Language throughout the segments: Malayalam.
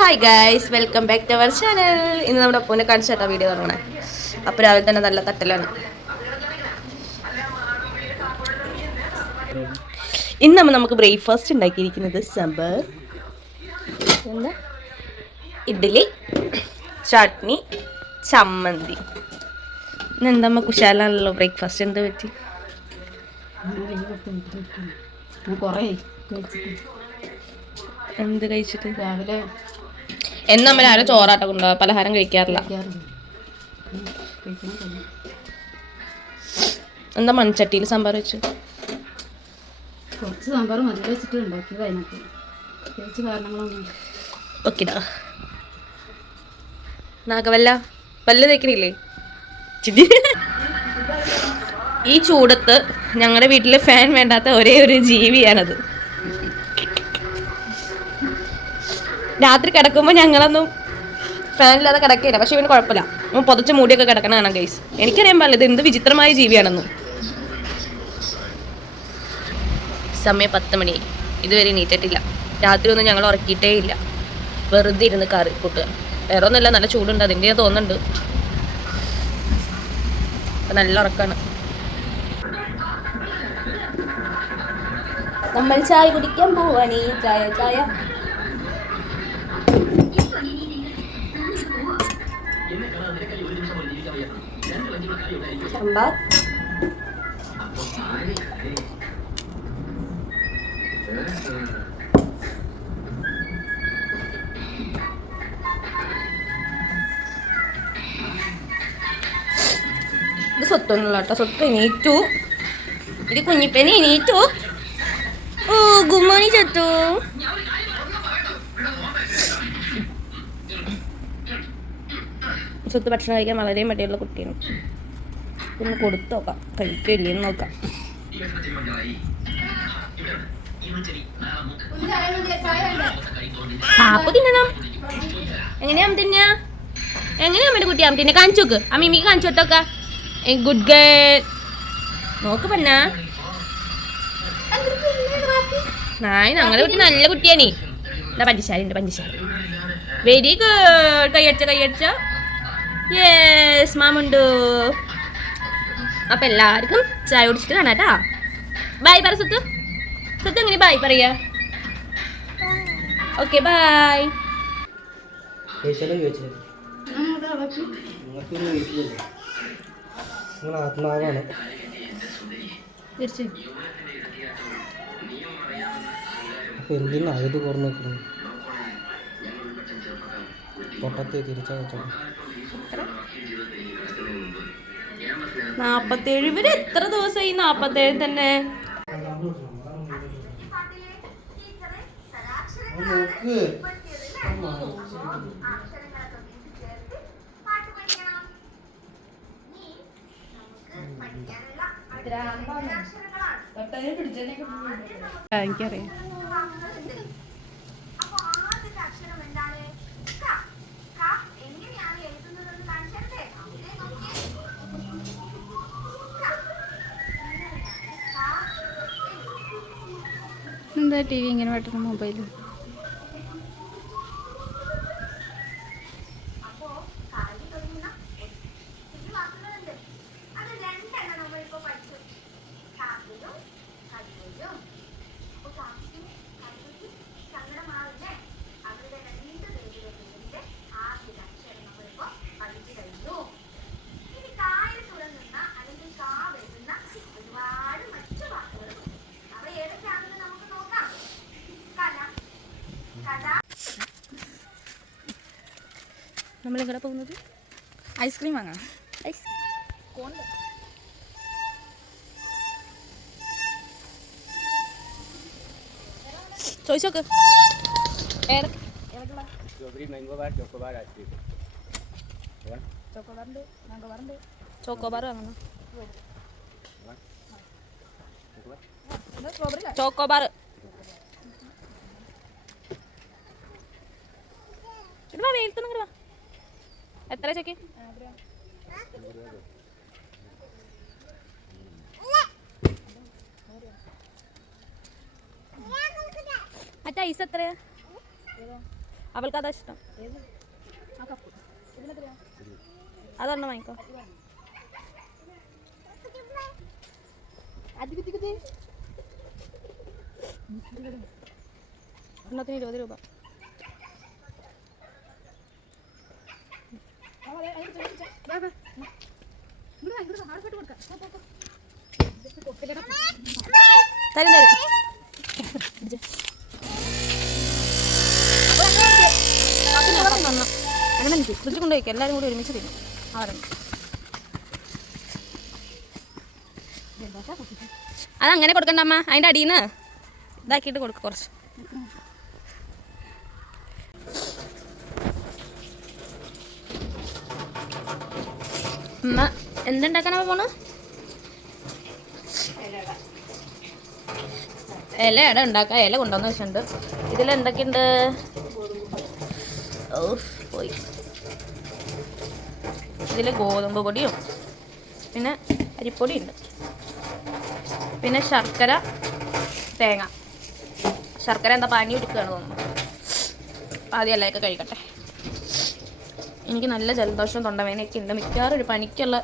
Hi guys, welcome back to our channel. ഇന്ന് നമ്മുടെ അപ്പൂനെ കാണിച്ചിട്ടാ വീഡിയോ തുടങ്ങണേ. അപ്പോൾ രാവിലെ തന്നെ നല്ല തട്ടലാണ്. ഇന്ന് നമുക്ക് ബ്രേക്ക്ഫാസ്റ്റ് ഉണ്ടാക്കിയിരിക്കുന്നത് സാമ്പാർ, എന്താ ഇഡ്ഡലി, ചട്നി, ചമ്മന്തി. ഇന്ന് എന്താ കുശാലാണല്ലോ ബ്രേക്ക്ഫാസ്റ്റ്. എന്താ പറ്റി? എന്ത് കഴിച്ചിട്ട്? രാവിലെ നമ്മൾ ആരും ചോറാട്ട കൊണ്ടുപോകാം, പലഹാരം കഴിക്കാറില്ല. എന്താ മൺചട്ടിയിൽ സാമ്പാർ വെച്ചു? കുറച്ച് സാമ്പാർ മതി വെച്ചിട്ട് ഉണ്ടാക്കിയത്. അതിനകത്ത് പ്രത്യേകിച്ച് കാരണങ്ങളൊന്നും. ഓക്കെടാ. നാഗവല്ല പല്ല് തേക്കണില്ലേ? ഈ ചൂടത്ത് ഞങ്ങളുടെ വീട്ടിൽ ഫാൻ വേണ്ടാത്ത ഒരേ ഒരു ജീവിയാണത്. രാത്രി കിടക്കുമ്പോൾ ഞങ്ങളൊന്നും ഫാനില്ലാതെ കിടക്കില്ല, പക്ഷെ ഇവന് കുഴപ്പമില്ല. പുതച്ച് മൂടിയൊക്കെ കിടക്കണതാണ് ഗൈസ്. എനിക്കറിയാൻ പാടില്ല ഇത് എന്ത് വിചിത്രമായ ജീവിയാണെന്നും. സമയം 10 മണിയായി, ഇതുവരെ എണീറ്റിട്ടില്ല. രാത്രി ഒന്നും ഞങ്ങൾ ഉറക്കിയിട്ടേ ഇല്ല. വെറുതെ ഇരുന്ന് കറി കൂട്ടുക. വേറെ ഒന്നുമില്ല, നല്ല ചൂടുണ്ട്, അതിൻ്റെ തോന്നുന്നുണ്ട്. അപ്പം നല്ല ഉറക്കാണ്. നമ്മൾ ചായ കുടിക്കാൻ പോവാണ്. ചായ ചായ സാമ്പാർ, ഇത് സ്വത്തൊന്നുള്ള കേട്ടോ. സ്വത്ത് എണീറ്റു. ഇത് കുഞ്ഞിപ്പനെ എണീറ്റു. ഓ ഗുമ്മാണി ചത്തു. സ്വത്ത് ഭക്ഷണം കഴിക്കാൻ വളരെ മടിയുള്ള കുട്ടിയാണ്. ഒന്ന് കൊടുത്തു നോക്കാം, കഴിക്കില്ലേന്ന് നോക്കാം. പാപ്പു തിന്നണം. എങ്ങനെയാ തിന്നാ? എങ്ങനെയാ അമ്മയുടെ കുട്ടി അമ്മ കാണിച്ചു നോക്ക്. അമ്മിക്ക് കാണിച്ചു കൊടുത്തോക്ക. Good girl. നോക്ക് പന്നാ. നായ് ഞങ്ങളുടെ കുട്ടി നല്ല കുട്ടിയാണേ. എന്താ പഞ്ചസാര ഉണ്ട്, പഞ്ചസാര. Very good. കൈയടിച്ച കൈയടിച്ച. യെസ് മാമുണ്ടു. അപ്പം എല്ലാവർക്കും ചായ കുടിച്ചിട്ട് കാണാട്ടാ. ബായ് പറ സ്വത്ത്. സ്വത്ത് എങ്ങനെ ബായ് പറയാ? Okay bye. ആത്മാവാണ്. അപ്പൊ എന്തിനാ ഇത് കുറഞ്ഞു നിൽക്കണം? പൊട്ടത്തെ തിരിച്ചാ വെച്ചോ. 47. ഇവര് എത്ര ദിവസമായി 47 തന്നെ? എനിക്കറിയാം. എന്താ ടി വി ഇങ്ങനെ വെട്ടണം? മൊബൈല് നമ്മളെവിടെ പോകുന്നത്? ഐസ്ക്രീം വാങ്ങണം. ചോദിച്ചോക്ക്. ചോക്കോബാർ വാങ്ങണം. ചോക്കോബാർ ഇടുവാ, വെയിലത്ത് നിങ്ങൾ വാ. എത്ര ചോക്കി? മറ്റേ ഐസ് എത്രയാ? അവൾക്ക് അതാ ഇഷ്ടം. അതൊരെണ്ണം വാങ്ങിക്കോ. എണ്ണത്തിന് 20 രൂപ. തരും തരും. അങ്ങനെ എനിക്ക് ഫ്രിഡ്ജ് കൊണ്ടുപോയിക്കാം. എല്ലാവരും കൂടി ഒരുമിച്ച് തിന്നും. അതങ്ങനെ കൊടുക്കണ്ട അമ്മ, അതിൻ്റെ അടിയിൽ നിന്ന് ഇതാക്കിയിട്ട് കൊടുക്കുക കുറച്ച്. അമ്മ എന്തുണ്ടാക്കാനാ പോണു? ഇല ഉണ്ടാക്കാം. ഇല കൊണ്ടുവന്ന് വെച്ചിട്ടുണ്ട്. ഇതിലെന്തൊക്കെയുണ്ട്? പോയി. ഇതിൽ ഗോതമ്പ് പൊടിയും പിന്നെ അരിപ്പൊടിയുണ്ട്, പിന്നെ ശർക്കര, തേങ്ങ. ശർക്കര എന്താ പാനി എടുക്കുകയാണ് തോന്നുന്നു. ആദ്യം എല്ലാമൊക്കെ കഴിക്കട്ടെ. എനിക്ക് നല്ല ജലദോഷം തൊണ്ടവേനയൊക്കെ ഉണ്ട്. മിക്കവാറും ഒരു പനിക്കുള്ള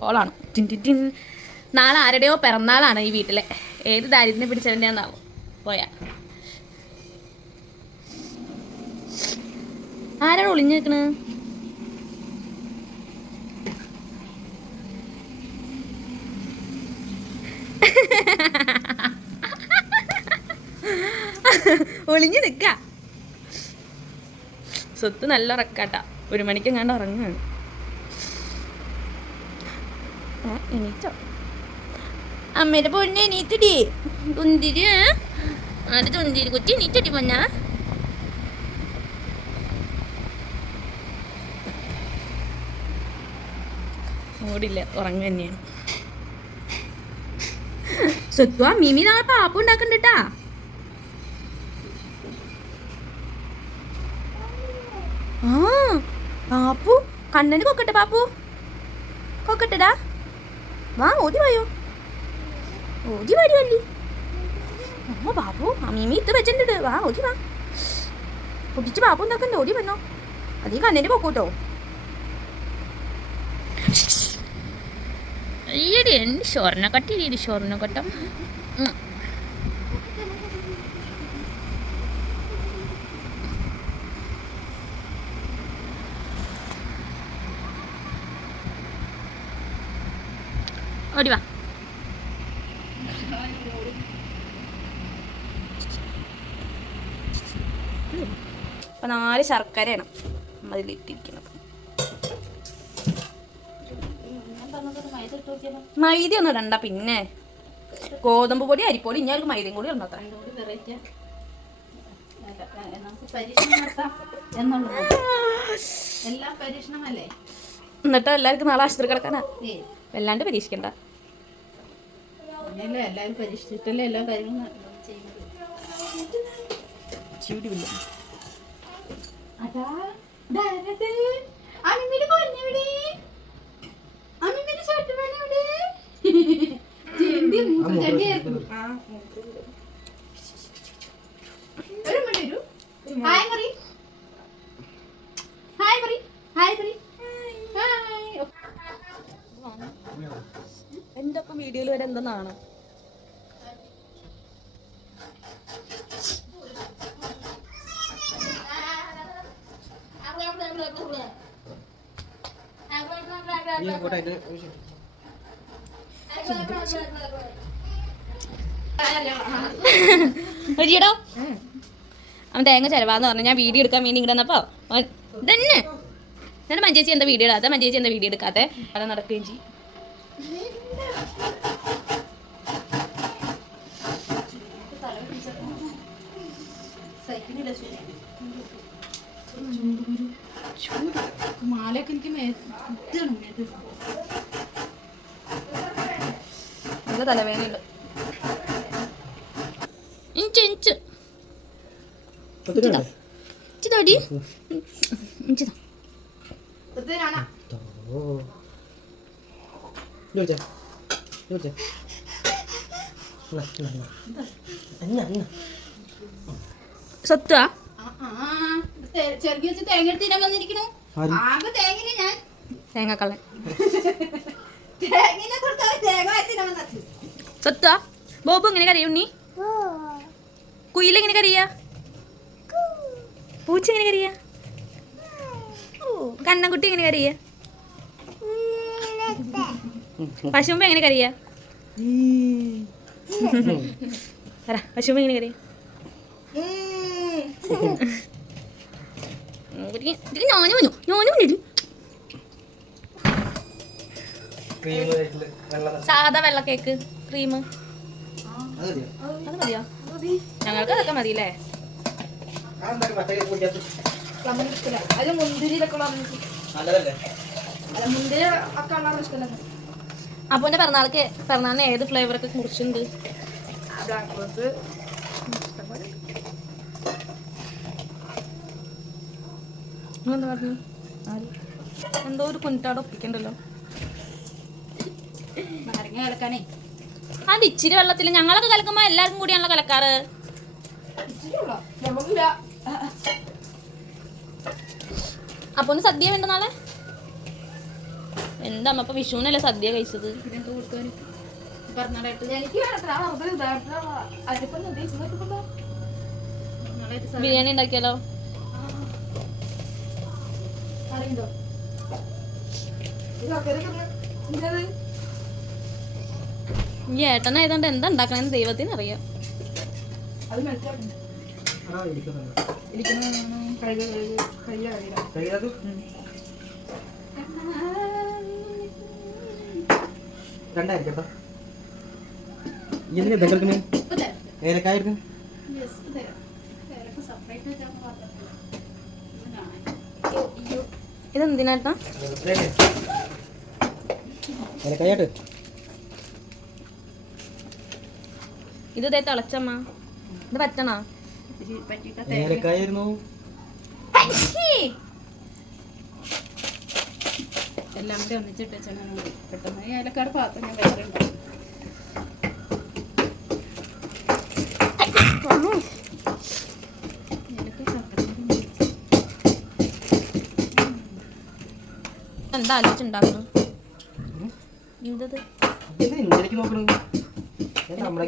കോളാണ്. നാളെ ആരുടെയോ പിറന്നാളാണ് ഈ വീട്ടിലെ. ഏത് ദാരിദ്ര്യം പിടിച്ചവൻ്റെയാന്നാവും പോയാ. ആരാണ് ഒളിഞ്ഞു നിൽക്കണ്? ഒളിഞ്ഞു നിൽക്ക. സ്വത്ത് നല്ല ഉറക്കാട്ടാ. 1 മണിക്ക് എങ്ങാണ്ട് ഉറങ്ങുകയാണ്. എണീറ്റോ? അമ്മയുടെ പൊന്നെ എണീറ്റടി. തുന്തിരി അത് തുന്തിരി കുറ്റി എണീറ്റടി പൊന്നാ. മൂടില്ല, ഉറങ്ങുക തന്നെയാണ്. സ്വത്വ മിമി നാളെ പാപ്പു ഉണ്ടാക്കണ്ടാ. ആ പാപ്പു കണ്ണന് കൊക്കട്ടെ. പാപ്പു കൊക്കട്ടെടാ. വാ ഓടി വായോ, ഓടി വാടി വല്ലി. അമ്മ പാപ്പു മിമി ഇത് വെച്ചിട്ടുണ്ട്. വാ ഓടി വാ. കുടിച്ച് പാപ്പു ഉണ്ടാക്കണ്ട. ഓടി വന്നോ. അതീ കണ്ണന് പൊക്കൂട്ടോ. അയ്യടി എൻ്റെ സ്വർണ്ണക്കട്ടി. സ്വർണ്ണക്കട്ടം ഓടി വാ. അപ്പം 4 ശർക്കരയാണ് അതിലിട്ടിരിക്കുന്നത്. മൈദ ഒന്നും ഇടണ്ട. പിന്നെ ഗോതമ്പ് പൊടി, അരിപ്പൊടി, ഇനി അവർക്ക് മൈദയും കൂടി ഉണ്ടോ? എന്നിട്ട് എല്ലാവർക്കും നാളെ ആശുപത്രി കിടക്കാനാ. വല്ലാണ്ട് പരീക്ഷിക്കണ്ട. എല്ലാവരും പരീക്ഷിച്ചിട്ടല്ലേ എല്ലാ കാര്യങ്ങളും ചൂടില്ല. എന്റെ ഒപ്പം വീഡിയോയിൽ വരെ എന്തെന്നാണ്. ഒരിടോ അവൻ തേങ്ങ ചെലവാന്ന് പറഞ്ഞു. ഞാൻ വീഡിയോ എടുക്കാൻ വേണ്ടി ഇങ്ങനെ വന്നപ്പോ ഇതന്നെ എന്നിട്ട് മഞ്ചേച്ചി എന്താ വീഡിയോ ഇടാത്ത, മഞ്ചേച്ചി എന്താ വീഡിയോ എടുക്കാതെ അവിടെ നടക്കുകയും ചെയ്യും. മാലയൊക്കെ എനിക്ക് നല്ല തലവേദനയുണ്ട്. സത്വാ ചെറുക്കി വെച്ച് തേങ്ങ എടുത്തിനാൻ വന്നിരിക്കണു. ആകെ തേങ്ങിന് ഞാൻ തേങ്ങക്കള്ളൻ തേങ്ങിനെ കൊടുത്താൽ തേങ്ങ വരത്തിനാൻ വന്നത്. സത്വാ ബോബു എങ്ങനെ കറിയ ഉണ്ണി? കുയിലെങ്ങനെ കറിയ? പൂച്ച എങ്ങനെ കറിയ? കണ്ണൻകുട്ടി എങ്ങനെ കറിയ? പശുമ്പ എങ്ങനെ കറിയ? പറ പശുമ്പ എങ്ങനെ കറിയ? സാധാ വെള്ള കേക്ക് ക്രീം അത് മതിയോ? ഞങ്ങൾക്ക് അതൊക്കെ മതി അല്ലേ? അത് മുന്തിരിയിലൊക്കെ ഉള്ള മുന്തിരി ഒക്കെ ഉള്ള ഇഷ്ടമല്ല. അപ്പൊ എന്റെ പിറന്നാളിന് ഏത് ഫ്ലേവർ ഒക്കെ കുറിച്ചുണ്ട്? ബ്ലാക്ക് റോസ് എന്താ പറഞ്ഞു? എന്തോ ഒരു കുഞ്ഞാട് ഒപ്പിക്കണ്ടല്ലോ. നാരങ്ങ കലക്കാനേ അത് ഇച്ചിരി വെള്ളത്തിൽ ഞങ്ങളൊക്കെ കലക്കുമ്പോ എല്ലാവർക്കും കൂടിയാണല്ലോ കലക്കാറ്. അപ്പൊ ഒന്ന് സദ്യ വേണ്ട നാളെ? എന്താ അപ്പൊ വിഷുവിനല്ലേ സദ്യ കഴിച്ചത്? ബിരിയാണി ഉണ്ടാക്കിയാലോ? ഈ ഏട്ടനായതുകൊണ്ട് എന്താ ഉണ്ടാക്കണെന്ന് ദൈവത്തിന് അറിയാം. രണ്ടായിരിക്കട്ടോ. ഏലക്കായ ഇതെന്തിനാട്ടാ? ഏലക്കായിട്ട് ഇത് ഇതേ തിളച്ചമ്മ. ഇത് പറ്റണോ? ഏലക്കായിരുന്നു. എല്ലാം കൂടി ഒന്നിച്ചിട്ട് പെട്ടെന്ന് ഏലക്കാട് പാത്രം ഞാൻ വെച്ചിട്ടുണ്ട്. എന്താ ആലോചിച്ചുണ്ടാക്കുന്നു? എന്തത്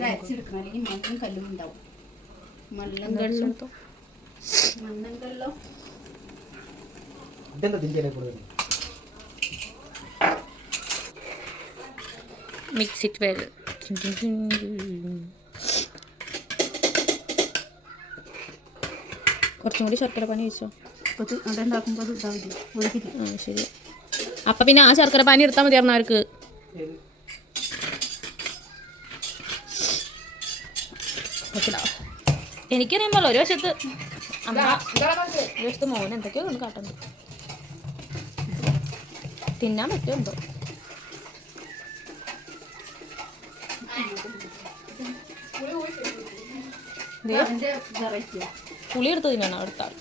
അരച്ചെടുക്കണം, അല്ലെങ്കിൽ മണ്ണും കല്ലും ഉണ്ടാവും. മണ്ണും കല്ലും മിക്സ് ഇറ്റ് വെൽ. കുറച്ചും കൂടി ശർക്കര പാനി വെച്ചോ. അതുണ്ടാക്കുമ്പോൾ ഇതാവില്ല. ശരി. അപ്പൊ പിന്നെ ആ ശർക്കര പാനി എടുത്താൽ മതിയായിരുന്നു അവർക്ക്. എനിക്കറിയുമ്പോൾ ഒരു വശത്ത് അമ്മ, ഒരു വശത്ത് മോൻ എന്തൊക്കെയോ ഒന്ന് കാട്ടുന്നു. തിന്നാൻ പറ്റുമോ എന്തോ? പുളി എടുത്ത് തിന്നണം അടുത്ത ആൾ.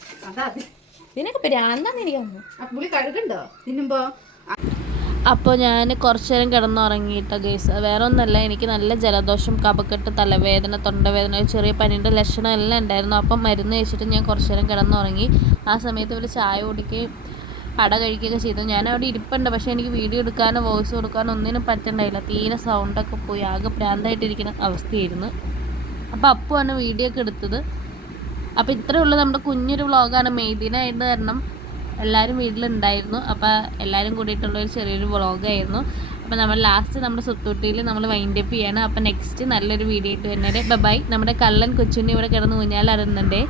ഇതിനൊക്കെ പ്രാന്താന്ന് എനിക്ക് തോന്നുന്നു. അപ്പോൾ ഞാൻ കുറച്ച് നേരം കിടന്നുറങ്ങിയിട്ടോ ഗൈസ്. വേറെ ഒന്നല്ല, എനിക്ക് നല്ല ജലദോഷം, കഫക്കെട്ട്, തലവേദന, തൊണ്ടവേദന, ചെറിയ പനിയുടെ ലക്ഷണം എല്ലാം ഉണ്ടായിരുന്നു. അപ്പം മരുന്ന് കഴിച്ചിട്ട് ഞാൻ കുറച്ച് നേരം കിടന്നുറങ്ങി. ആ സമയത്ത് ഒരു ചായ കുടിക്കുകയും അട കഴിക്കുകയൊക്കെ ചെയ്തു. ഞാൻ അവിടെ ഇരിപ്പുണ്ട്, പക്ഷേ എനിക്ക് വീഡിയോ എടുക്കാനോ വോയിസ് കൊടുക്കാനോ ഒന്നിനും പറ്റണ്ടായില്ല. തീരെ സൗണ്ടൊക്കെ പോയി, ആകെ പ്രാന്തായിട്ടിരിക്കുന്ന അവസ്ഥയായിരുന്നു. അപ്പോൾ അപ്പുവാണ് വീഡിയോ ഒക്കെ എടുത്തത്. അപ്പോൾ ഇത്രയേ ഉള്ളൂ നമ്മുടെ കുഞ്ഞൊരു വ്ളോഗാണ്. മെയ്ദിനായിട്ട് കാരണം എല്ലാവരും വീട്ടിലുണ്ടായിരുന്നു. അപ്പോൾ എല്ലാവരും കൂടിയിട്ടുള്ളൊരു ചെറിയൊരു വ്ളോഗായിരുന്നു. അപ്പോൾ നമ്മൾ ലാസ്റ്റ് നമ്മുടെ സുത്തൂട്ടിയിൽ നമ്മൾ വൈൻഡപ്പ് ചെയ്യാണ്. അപ്പോൾ നെക്സ്റ്റ് നല്ലൊരു വീഡിയോ ആയിട്ട് വരുന്നത്. ബൈ. നമ്മുടെ കള്ളൻ കൊച്ചുണ്ണി ഇവിടെ കിടന്ന് ഊഞ്ഞാലറുന്നുണ്ടേ.